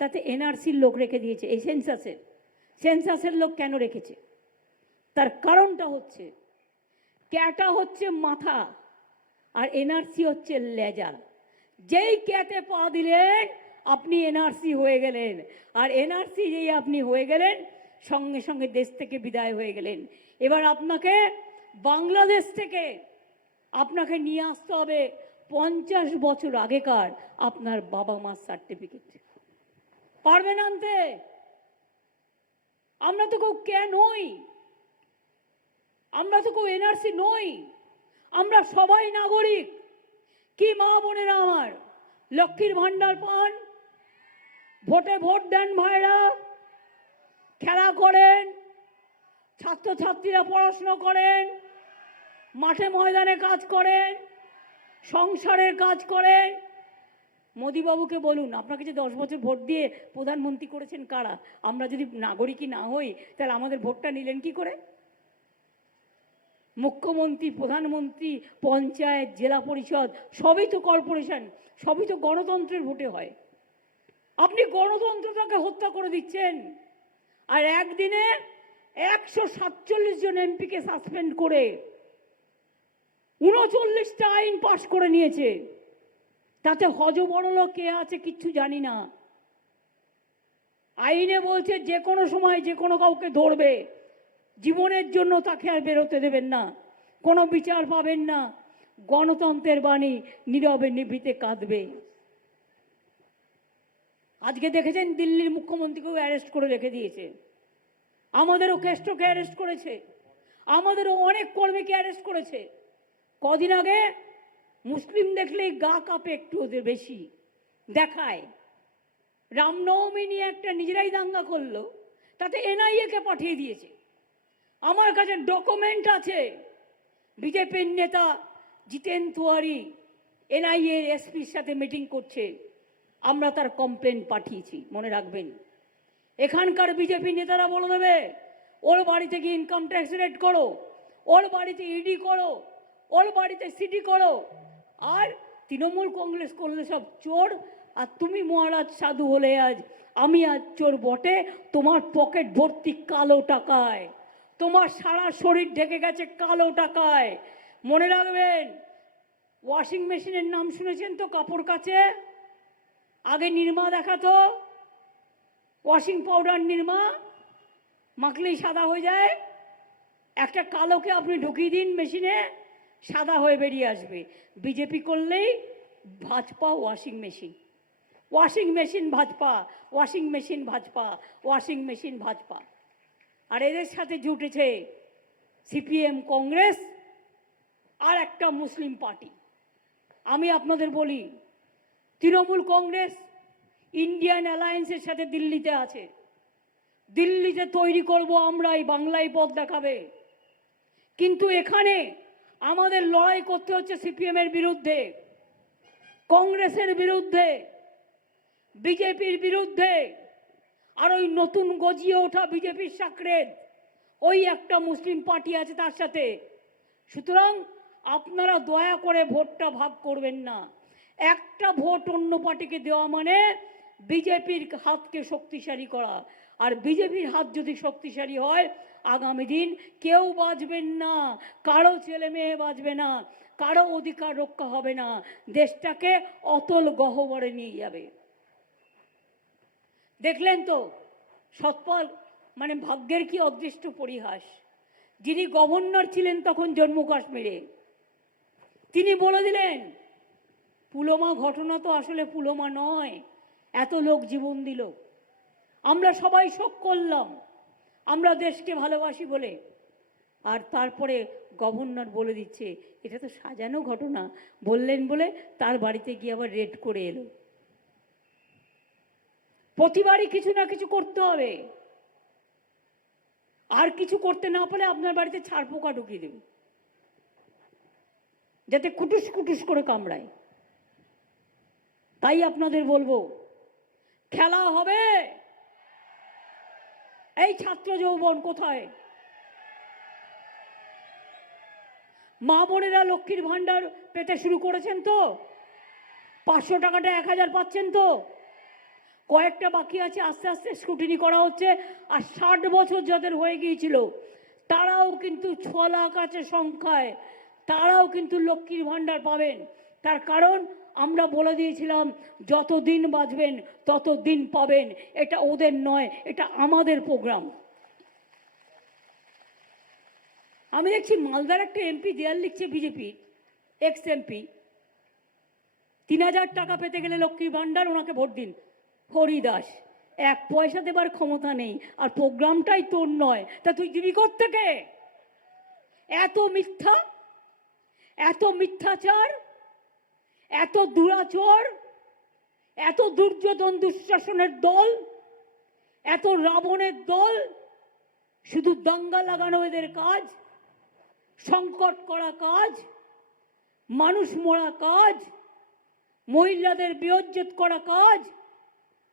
তাতে এনআরসির লোক রেখে দিয়েছে। এই সেন্সাসের লোক কেন রেখেছে? তার কারণটা হচ্ছে, ক্যাটা হচ্ছে মাথা আর এনআরসি হচ্ছে লেজা। যেই ক্যাতে পা দিলেন আপনি এনআরসি হয়ে গেলেন, আর এনআরসি যেই আপনি হয়ে গেলেন সঙ্গে সঙ্গে দেশ থেকে বিদায় হয়ে গেলেন। এবার আপনাকে বাংলাদেশ থেকে আপনাকে নিয়ে আসতে হবে 50 বছর আগেকার আপনার বাবা মার সার্টিফিকেট। পারবেন আনতে? আমরা তো কেউ কে নই, আমরা তো কেউ এনআরসি নই, আমরা সবাই নাগরিক। কি মা বোনেরা আমার, লক্ষ্মীর ভান্ডার পান, ভোটে ভোট দেন ভাইরা, খেলা করেন, ছাত্রছাত্রীরা পড়াশুনো করেন, মাঠে ময়দানে কাজ করেন, সংসারের কাজ করেন। মোদিবাবুকে বলুন, আপনাকে যে 10 বছর ভোট দিয়ে প্রধানমন্ত্রী করেছেন কারা? আমরা যদি নাগরিকই না হই তাহলে আমাদের ভোটটা নিলেন কি করে? মুখ্যমন্ত্রী, প্রধানমন্ত্রী, পঞ্চায়েত, জেলা পরিষদ সবই তো কর্পোরেশন, সবই তো গণতন্ত্রের ভোটে হয়। আপনি গণতন্ত্রটাকে হত্যা করে দিচ্ছেন। আর একদিনে 147 জন এমপিকে সাসপেন্ড করে 39টা আইন পাশ করে নিয়েছে। তাতে হজবরল কে আছে কিচ্ছু জানি না। আইনে বলছে যে কোনো সময় যে কোনো কাউকে ধরবে, জীবনের জন্য তাকে আর বেরোতে দেবেন না, কোনো বিচার পাবেন না। গণতন্ত্রের বাণী নীরবে নিভৃতে কাঁদবে। আজকে দেখেছেন দিল্লির মুখ্যমন্ত্রীকেও অ্যারেস্ট করে রেখে দিয়েছে, আমাদেরও কেষ্টকে অ্যারেস্ট করেছে, আমাদেরও অনেক কর্মীকে অ্যারেস্ট করেছে। কদিন আগে মুসলিম দেখলেই গা কাঁপে একটু ওদের বেশি দেখায়। রামনবমী নিয়ে একটা নিজেরাই দাঙ্গা করলো, তাতে এনআইএ-কে পাঠিয়ে দিয়েছে। আমার কাছে ডকুমেন্ট আছে, বিজেপির নেতা জিতেন তিওয়ারি এনআইএ এসপির সাথে মিটিং করছে, আমরা তার কমপ্লেন পাঠিয়েছি, মনে রাখবেন। এখানকার বিজেপি নেতারা বলে দেবে ওর বাড়িতে গিয়ে ইনকাম ট্যাক্স রেড করো, ওর বাড়িতে ইডি করো, ওর বাড়িতে সিডি করো। আর তৃণমূল কংগ্রেস করলে সব চোর, আর তুমি মহারাজ সাধু হলে আজ আমি আজ চোর বটে। তোমার পকেট ভর্তি কালো টাকায়, তোমার সারা শরীর ঢেকে গেছে কালো টাকায়। মনে রাখবেন, ওয়াশিং মেশিনের নাম শুনেছেন তো? কাপড় কাচে আগে নির্মা দেখাতো, ওয়াশিং পাউডার নির্মা মাখলেই সাদা হয়ে যায়। একটা কালোকে আপনি ঢুকিয়ে দিন মেশিনে, সাদা হয়ে বেরিয়ে আসবে। বিজেপি করলেই Bhajpa washing machine, washing machine Bhajpa, washing machine Bhajpa, washing machine Bhajpa. আর এদের সাথে জুটেছে সিপিএম, কংগ্রেস আর একটা মুসলিম পার্টি। আমি আপনাদের বলি, তৃণমূল কংগ্রেস ইন্ডিয়ান অ্যালায়েন্সের সাথে দিল্লিতে আছে। দিল্লিতে তৈরি করব আমরাই, বাংলায় পথ দেখাবে। কিন্তু এখানে আমাদের লড়াই করতে হচ্ছে সিপিএমের বিরুদ্ধে, কংগ্রেসের বিরুদ্ধে, বিজেপির বিরুদ্ধে, আর ওই নতুন গজিয়ে ওঠা বিজেপির সাকরেদ ওই একটা মুসলিম পার্টি আছে তার সাথে। সুতরাং আপনারা দয়া করে ভোটটা ভাগ করবেন না। একটা ভোট অন্য পার্টিকে দেওয়া মানে বিজেপির হাতকে শক্তিশালী করা। আর বিজেপির হাত যদি শক্তিশালী হয়, আগামী দিন কেউ বাঁচবেন না, কারো ছেলে মেয়ে বাঁচবে না, কারো অধিকার রক্ষা হবে না, দেশটাকে অতল গহ্বরে নিয়ে যাবে। দেখলেন তো সৎপাল, মানে ভাগ্যের কি অদৃষ্ট পরিহাস। যিনি গভর্নর ছিলেন তখন জম্মু কাশ্মীরে, তিনি বলে দিলেন পুলওয়ামা ঘটনা তো আসলে পুলওয়ামা নয়, এত লোক জীবন দিল, আমরা সবাই শোক করলাম, আমরা দেশকে ভালোবাসি বলে। আর তারপরে গভর্নর বলে দিচ্ছে এটা তো সাজানো ঘটনা, বললেন বলে তার বাড়িতে গিয়ে আবার রেড করে এলো। প্রতিবারই কিছু না কিছু করতে হবে, আর কিছু করতে না পারলে আপনার বাড়িতে ছাড় পোকা ঢুকিয়ে দেবে, যাতে কুটুস কুটুস করে কামড়ায়। তাই আপনাদের বলবো, খেলা হবে। এই ছাত্র যৌবন কোথায়? মা বোনেরা লক্ষ্মীর ভান্ডার পেতে শুরু করেছেন তো? 500 টাকাটা 1000 পাচ্ছেন তো? কয়েকটা বাকি আছে, আস্তে আস্তে স্ক্রুটিনি করা হচ্ছে। আর 60 বছর যাদের হয়ে গিয়েছিল তারাও কিন্তু 6 লাখ আছে সংখ্যায়, তারাও কিন্তু লক্ষ্মীর ভান্ডার পাবেন। তার কারণ আমরা বলে দিয়েছিলাম যতদিন বাঁচবেন ততদিন পাবেন। এটা ওদের নয়, এটা আমাদের প্রোগ্রাম। আমি দেখছি মালদার একটা এমপি দেয়াল লিখছে, বিজেপি এক্স এমপি, 3000 টাকা পেতে গেলে লক্ষ্মীর ভান্ডার, ওনাকে ভোট দিন। হরিদাস, 1 পয়সা দেবার ক্ষমতা নেই, আর প্রোগ্রামটাই তোর নয়, তা তুই দিবি কোত্থেকে? এত মিথ্যা, এত মিথ্যাচার, এত দুরাচর, এত দুর্যোধন দুঃশাসনের দল, এত রাবণের দল। শুধু দাঙ্গা লাগানো এদের কাজ, সংকট করা কাজ, মানুষ মরা কাজ, মহিলাদের বিয়োজ্জত করা কাজ।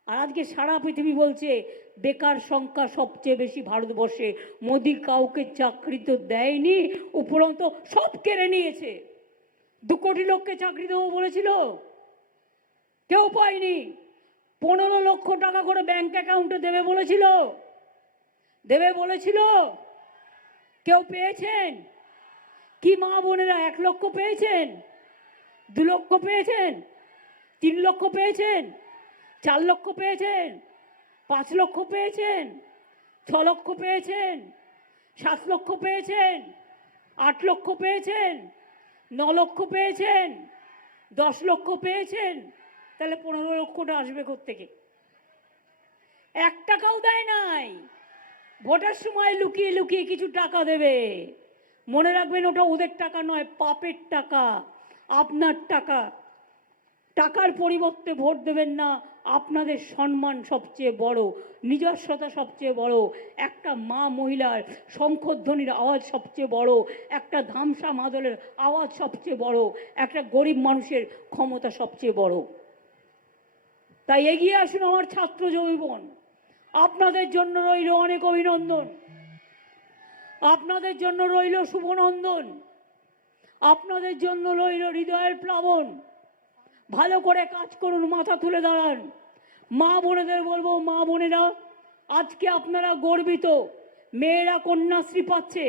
আর আজকে সারা পৃথিবী বলছে বেকার সংখ্যা সবচেয়ে বেশি ভারতবর্ষে। মোদি কাউকে চাকরি তো দেয়নি, উপরন্ত সব কেড়ে নিয়েছে। 2 কোটি লোককে চাকরি দেবো বলেছিল, কেউ পায়নি। 15 লক্ষ টাকা করে ব্যাংক অ্যাকাউন্টে দেবে বলেছিল, কেউ পেয়েছেন? কি মা বোনেরা 1 লক্ষ পেয়েছেন? 2 লক্ষ পেয়েছেন? 3 লক্ষ পেয়েছেন? 4 লক্ষ পেয়েছেন? 5 লক্ষ পেয়েছেন? 6 লক্ষ পেয়েছেন? 7 লক্ষ পেয়েছেন? 8 লক্ষ পেয়েছেন? 9 লক্ষ পেয়েছেন? 10 লক্ষ পেয়েছেন? তাহলে 15 লক্ষটা আসবে কোত্থেকে? 1 টাকাও দেয় নাই। ভোটের সময় লুকিয়ে লুকিয়ে কিছু টাকা দেবে। মনে রাখবেন ওটা ওদের টাকা নয়, পাপের টাকা, আপনার টাকা। টাকার পরিবর্তে ভোট দেবেন না। আপনাদের সম্মান সবচেয়ে বড়, নিজস্বতা সবচেয়ে বড়, একটা মা মহিলার শঙ্খধ্বনির আওয়াজ সবচেয়ে বড়, একটা ধামসা মাদলের আওয়াজ সবচেয়ে বড়, একটা গরিব মানুষের ক্ষমতা সবচেয়ে বড়। তাই এগিয়ে আসুন আমার ছাত্র যৌবন। আপনাদের জন্য রইল অনেক অভিনন্দন, আপনাদের জন্য রইল শুভনন্দন, আপনাদের জন্য রইল হৃদয়ের প্লাবন। ভালো করে কাজ করুন, মাথা তুলে দাঁড়ান। মা বোনেদের বলবো, মা বোনেরা আজকে আপনারা গর্বিত। মেয়েরা কন্যাশ্রী পাচ্ছে,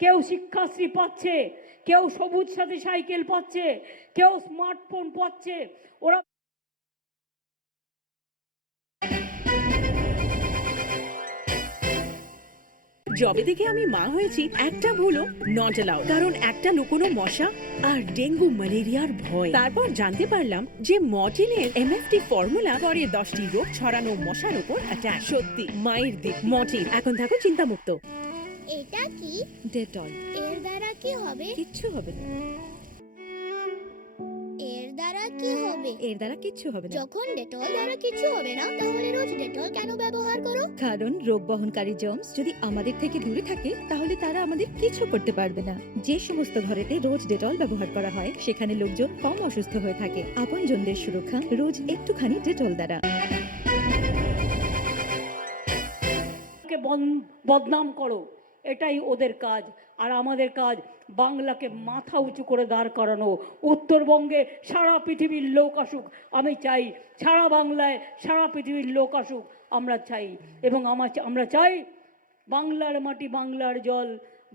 কেউ শিক্ষাশ্রী পাচ্ছে, কেউ সবুজ সাথী সাইকেল পাচ্ছে, কেউ স্মার্টফোন পাচ্ছে। ওরা যবে থেকে আমি মা হয়েছি একটা ভুলও নট অ্যালাউড, কারণ একটা লুকোনো মশা আর ডেঙ্গু ম্যালেরিয়ার ভয়। তারপর জানতে পারলাম যে মর্টিনের এমএফটি ফর্মুলা করে 10টি রোগ ছড়ানো মশার উপর অ্যাটাক। সত্যি মায়ের দিক। মর্টিন, এখন থাকো চিন্তামুক্ত। এটা কি? ডেটল। এর দ্বারা কি হবে? কিচ্ছু হবে না। এর দ্বারা কি হবে? এর দ্বারা কিচ্ছু হবে না। যখন ডেটল দ্বারা কিছু হবে না, তাহলে রোজ ডেটল কেন ব্যবহার করো? কারণ রোগ বহনকারী জার্মস যদি আমাদের থেকে দূরে থাকে তাহলে তারা আমাদের কিছু করতে পারবে না। যে সমস্ত ঘরেতে রোজ ডেটল ব্যবহার করা হয় সেখানে লোকজন কম অসুস্থ হয়ে থাকে। আপনজনদের সুরক্ষা রোজ একটুখানি ডেটল দ্বারা। কে বদনাম করো, এটাই ওদের কাজ। আর আমাদের কাজ বাংলাকে মাথা উঁচু করে দাঁড় করানো। উত্তরবঙ্গে সারা পৃথিবীর লোক আসুক, আমি চাই। সারা বাংলায় সারা পৃথিবীর লোক আসুক, আমরা চাই। এবং আমরা চাই বাংলার মাটি, বাংলার জল,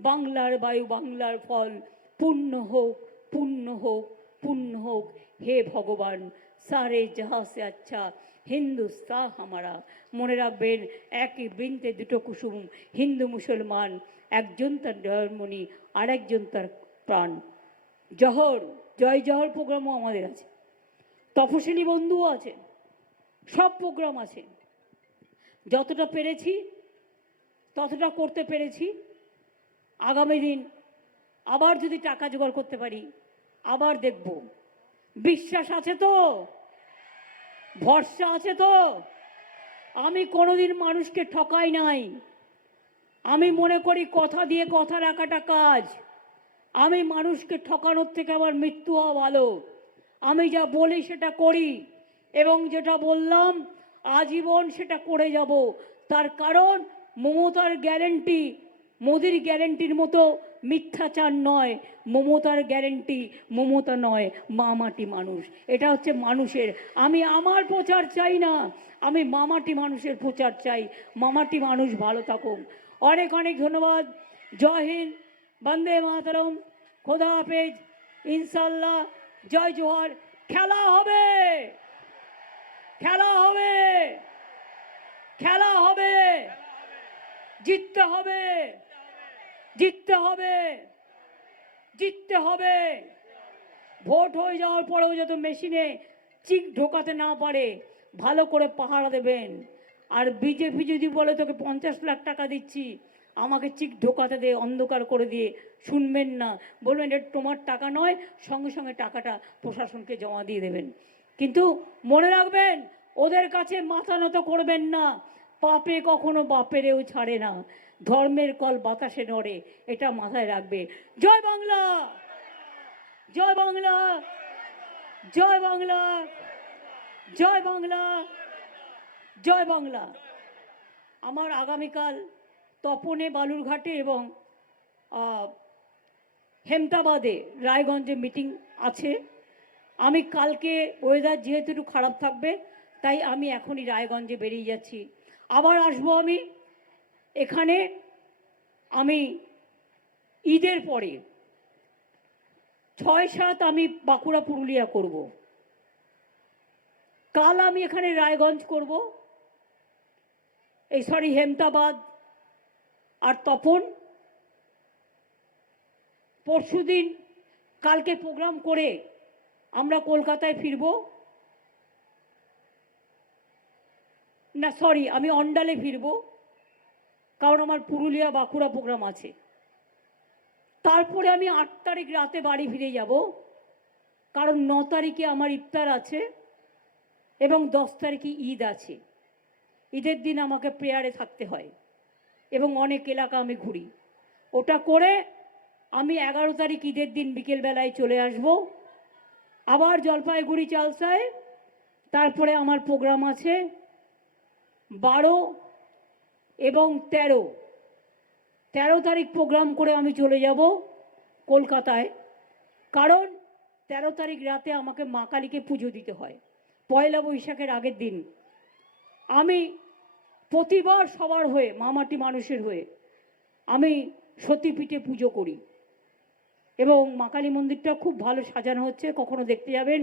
বাংলার বায়ু, বাংলার ফল পূর্ণ হোক, পূর্ণ হোক, পূর্ণ হোক। হে ভগবান, সারে জাহা সে আচ্ছা হিন্দুস্তান হামারা। মনে রাখবেন, একই বৃন্তে দুটো কুসুম। হিন্দু মুসলমান, একজন তার জয়মণি, আরেকজন তার প্রাণ। জহর, জয় জহর প্রোগ্রামও আমাদের আছে, তপশিলি বন্ধুও আছে, সব প্রোগ্রাম আছে। যতটা পেরেছি ততটা করতে পেরেছি। আগামী দিন আবার যদি টাকা জোগাড় করতে পারি আবার দেখব। বিশ্বাস আছে তো? ভরসা আছে তো? আমি কোনোদিন মানুষকে ঠকাই নাই। আমি মনে করি কথা দিয়ে কথা রাখাটা কাজ। আমি মানুষকে ঠকানোর থেকে আমার মৃত্যু হওয়া ভালো। আমি যা বলি সেটা করি, এবং যেটা বললাম আজীবন সেটা করে যাব। তার কারণ মমতার গ্যারেন্টি মোদির গ্যারেন্টির মতো মিথ্যাচার নয়। মমতার গ্যারেন্টি মমতা নয়, মামাটি মানুষ। এটা হচ্ছে মানুষের। আমি আমার প্রচার চাই না, আমি মামাটি মানুষের প্রচার চাই। মামাটি মানুষ ভালো থাকুক। অনেক অনেক ধন্যবাদ। জয় হিন্দ, বন্দে মাতরম, খোদা হাফেজ, ইনশাল্লাহ, জয় জোহার। খেলা হবে, খেলা হবে, খেলা হবে, জিততে হবে, জিততে হবে, জিততে হবে। ভোট হয়ে যাওয়ার পরেও যাতে মেশিনে চিক ঢোকাতে না পারে, ভালো করে পাহারা দেবেন। আর বিজেপি যদি বলে তোকে 50 লাখ টাকা দিচ্ছি, আমাকে চিক ঢোকাতে দে, অন্ধকার করে দিয়ে, শুনবেন না। বলবেন এটা তোমার টাকা নয়, সঙ্গে সঙ্গে টাকাটা প্রশাসনকে জমা দিয়ে দেবেন। কিন্তু মনে রাখবেন, ওদের কাছে মাথা নত করবেন না। পাপে কখনো বাপেরেও ছাড়ে না, ধর্মের কল বাতাসে নড়ে, এটা মাথায় রাখবে। জয় বাংলা, জয় বাংলা, জয় বাংলা, জয় বাংলা, জয় বাংলা। আমার আগামীকাল তপনে, বালুরঘাটে এবং হেমতাবাদে, রায়গঞ্জে মিটিং আছে। আমি কালকে ওয়েদার যেহেতু একটু খারাপ থাকবে, তাই আমি এখনই রায়গঞ্জে বেরিয়ে যাচ্ছি। আবার আসবো আমি এখানে। আমি ঈদের পরে 6-7 আমি বাঁকুড়া, পুরুলিয়া করব। কাল আমি এখানে রায়গঞ্জ করব, হেমতাবাদ আর তপন। পরশুদিন, কালকে প্রোগ্রাম করে আমরা কলকাতায় ফিরব। না সরি, আমি অন্ডালে ফিরব, কারণ আমার পুরুলিয়া বাঁকুড়া প্রোগ্রাম আছে। তারপরে আমি 8 তারিখ রাতে বাড়ি ফিরে যাব, কারণ 9 তারিখে আমার ইফতার আছে এবং 10 তারিখে ঈদ আছে। ঈদের দিন আমাকে প্রেয়ারে থাকতে হয় এবং অনেক এলাকা আমি ঘুরি। ওটা করে আমি 11 তারিখ ঈদের দিন বিকেলবেলায় চলে আসব আবার জলপাইগুড়ি চালসায়। তারপরে আমার প্রোগ্রাম আছে 12 এবং 13 তারিখ প্রোগ্রাম করে আমি চলে যাব কলকাতায়, কারণ 13 তারিখ রাতে আমাকে মা কালীকে পুজো দিতে হয়, পয়লা বৈশাখের আগের দিন। আমি প্রতিবার সবার হয়ে, মামাটি মানুষের হয়ে, আমি সতীপীঠে পুজো করি এবং মা কালী মন্দিরটা খুব ভালো সাজানো হচ্ছে, কখনো দেখতে যাবেন।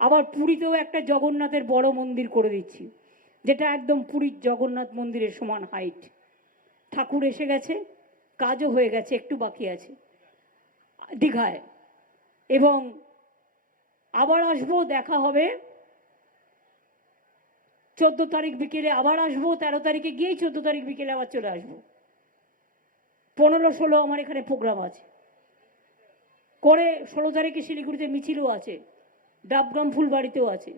আবার পুরীতেও একটা জগন্নাথের বড় মন্দির করে দিচ্ছি, যেটা একদম পুরীর জগন্নাথ মন্দিরের সমান হাইট। ঠাকুর এসে গেছে, কাজও হয়ে গেছে, একটু বাকি আছে দীঘায়। এবং আবার আসবো, দেখা হবে 14 তারিখ বিকেলে আবার আসবো, 13 তারিখে গিয়েই 14 তারিখ বিকেলে আবার চলে আসবো। 15-16 আমার এখানে প্রোগ্রাম আছে করে, 16 তারিখে শিলিগুড়িতে মিছিলও আছে, ডাবগ্রাম ফুলবাড়িতেও আছে।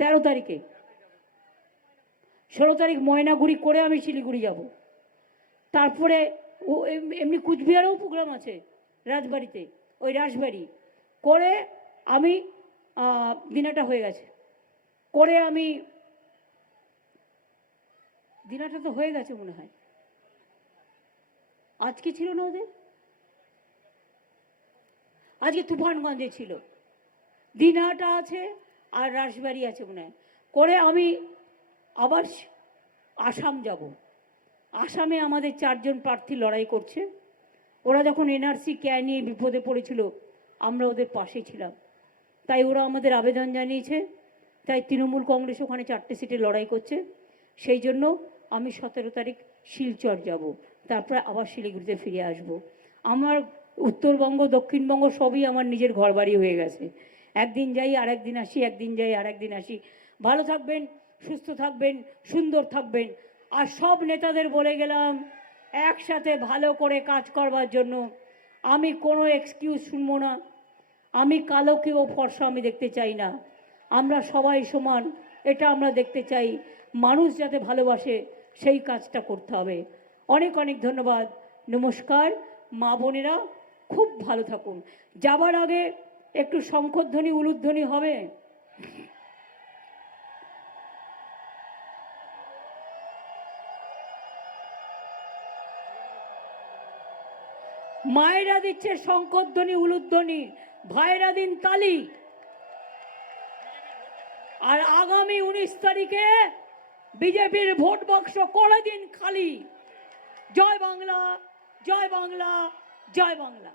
13 তারিখে, 16 তারিখ ময়নাগুড়ি করে আমি শিলিগুড়ি যাব। তারপরে এমনি কুচবিহারেও প্রোগ্রাম আছে, রাজবাড়িতে, ওই রাসবাড়ি করে আমি দিনাটা হয়ে গেছে করে আমি দিনাটা তো হয়ে গেছে মনে হয়, আজকে ছিল না ওদের, আজকে তুফানগঞ্জে ছিল, দিনাটা আছে আর রাসবাড়ি আছে মনে হয় করে আমি আবার আসাম যাব। আসামে আমাদের 4 জন প্রার্থী লড়াই করছে। ওরা যখন এনআরসি ক্যায় নিয়ে বিপদে পড়েছিল আমরা ওদের পাশে ছিলাম, তাই ওরা আমাদের আবেদন জানিয়েছে, তাই তৃণমূল কংগ্রেস ওখানে 4টে সিটে লড়াই করছে। সেই জন্য আমি 17 তারিখ শিলচর যাব, তারপরে আবার শিলিগুড়িতে ফিরে আসব। আমার উত্তরবঙ্গ দক্ষিণবঙ্গ সবই আমার নিজের ঘরবাড়ি হয়ে গেছে, একদিন যাই আর একদিন আসি, একদিন যাই আর একদিন আসি। ভালো থাকবেন, সুস্থ থাকবেন, সুন্দর থাকবেন। আর সব নেতাদের বলে গেলাম একসাথে ভালো করে কাজ করবার জন্য। আমি কোনো এক্সকিউজ শুনবো না, আমি কালো কেউ ফর্সা আমি দেখতে চাই না, আমরা সবাই সমান এটা আমরা দেখতে চাই। মানুষ যাতে ভালোবাসে সেই কাজটা করতে হবে। অনেক অনেক ধন্যবাদ, নমস্কার। মা বোনেরা খুব ভালো থাকুন। যাবার আগে একটু শঙ্খধ্বনি উলুধ্বনি হবে। মায়েরা দিচ্ছে শঙ্খধ্বনি উলুধ্বনি, ভাইরা দিন তালি। আর আগামী 19 তারিখে বিজেপির ভোট বাক্স করে দিন খালি। জয় বাংলা, জয় বাংলা, জয় বাংলা।